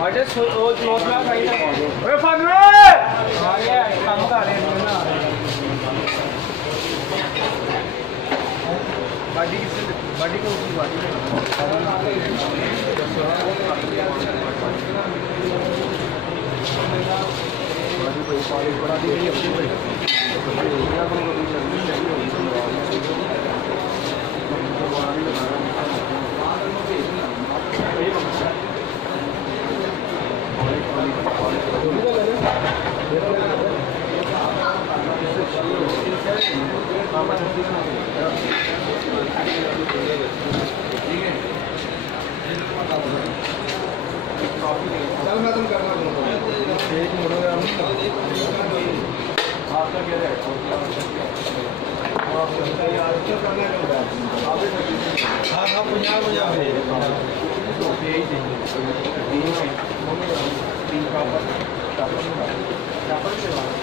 अरे क्लोज ना भाई अरे फन रे आ गया काम कर रहे हैं ना बॉडी किससे बॉडी को उसकी बॉडी बड़ा दी गई चल मैं तुम करना एक मोड़ो आपका क्या है हाँ हाँ 50 50